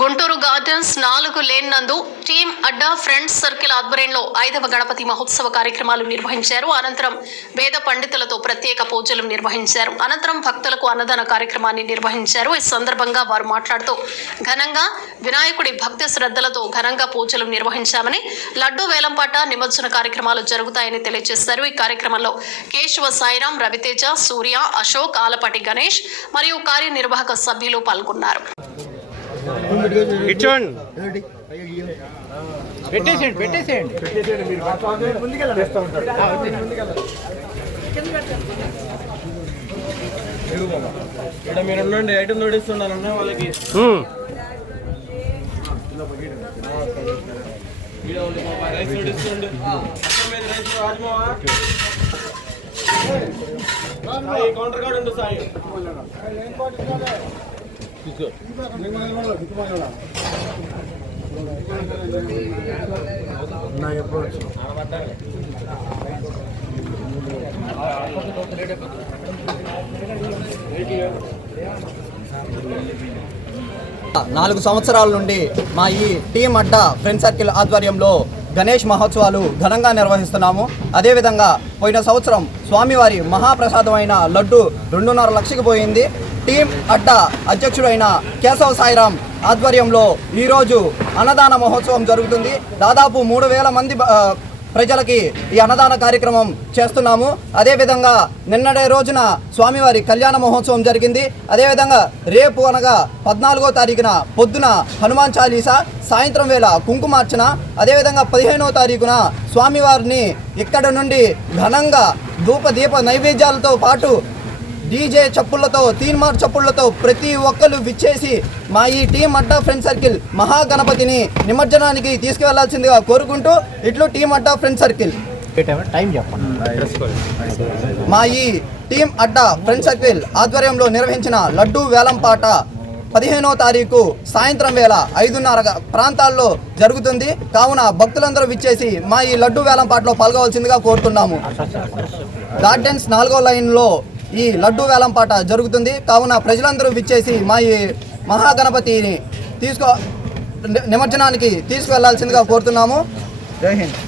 Guntur gardens నాలుగు lane నందు team అడ్డా friends circle ఆధ్వర్యంలో ఐదవ గణపతి మహోత్సవ కార్యక్రమాలు నిర్వహించారు. అనంతరం వేద పండితులతో ప్రత్యేక పూజలు నిర్వహించారు. అనంతరం భక్తులకు అన్నదాన కార్యక్రమాన్ని నిర్వహించారు. ఈ సందర్భంగా వారు మాట్లాడుతూ ఘనంగా వినాయకుడి భక్తి శ్రద్ధలతో ఘనంగా పూజలు నిర్వహించామని లడ్డూ వేలంపాట నిమజ్జన కార్యక్రమాలు జరుగుతాయని తెలియజేశారు. ఈ కార్యక్రమంలో కేశవ సాయిరాం రవితేజ సూర్య అశోక్ ఆలపాటి గణేష్ మరియు కార్యనిర్వాహక సభ్యులు పాల్గొన్నారు. ఇచ్చోండి. పెట్టేసేయండి పెట్టేసేయండి. ఇక్కడ మీరు ఉండండి ఐటమ్ నోటిస్తున్నారన్న వాళ్ళకి. ఉంది రైస్ రైస్ రాజమావా కౌంటర్ కార్డు ఉండు సాయి. నాలుగు సంవత్సరాల నుండి మా ఈ టీం అడ్డా ఫ్రెండ్ సర్కిల్ ఆధ్వర్యంలో గణేష్ మహోత్సవాలు ఘనంగా నిర్వహిస్తున్నాము. అదేవిధంగా పోయిన సంవత్సరం స్వామివారి మహాప్రసాదమైన లడ్డు రెండున్నర లక్షకు పోయింది. టీం అడ్డా అధ్యక్షుడైన కేశవ సాయిరాం ఆధ్వర్యంలో ఈరోజు అన్నదాన మహోత్సవం జరుగుతుంది. దాదాపు మూడు వేల మంది ప్రజలకి ఈ అన్నదాన కార్యక్రమం చేస్తున్నాము. అదేవిధంగా నిన్నటి రోజున స్వామివారి కళ్యాణ మహోత్సవం జరిగింది. అదేవిధంగా రేపు అనగా పద్నాలుగో తారీఖున పొద్దున హనుమాన్ చాలీసా సాయంత్రం వేళ కుంకుమార్చన అదేవిధంగా పదిహేనో తారీఖున స్వామివారిని ఇక్కడ నుండి ఘనంగా ధూప దీప నైవేద్యాలతో పాటు డీజే చప్పుళ్ళతో తీన్మార్ చప్పుళ్ళతో ప్రతి ఒక్కరు విచ్చేసి మా ఈ టీం అడ్డా ఫ్రెండ్ సర్కిల్ మహాగణపతిని నిమజ్జనానికి తీసుకువెళ్ళాల్సిందిగా కోరుకుంటూ ఇట్లు టీం అడ్డా ఫ్రెండ్ సర్కిల్. పెట్టామా? టైం చెప్పండి మా ఈ టీం అడ్డా ఫ్రెండ్ సర్కిల్ ఆధ్వర్యంలో నిర్వహించిన లడ్డూ వేలంపాట పదిహేనో తారీఖు సాయంత్రం వేళ ఐదున్నర ప్రాంతాల్లో జరుగుతుంది. కావున భక్తులందరూ విచ్చేసి మా ఈ లడ్డూ వేలంపాటలో పాల్గొవలసిందిగా కోరుతున్నాము. గార్డెన్స్ నాలుగో లైన్లో ఈ లడ్డూ వేలంపాట జరుగుతుంది. కావున ప్రజలందరూ విచ్చేసి మా ఈ మహాగణపతిని తీసుకో నిమజ్జనానికి తీసుకువెళ్ళాల్సిందిగా కోరుతున్నాము. జై హింద్.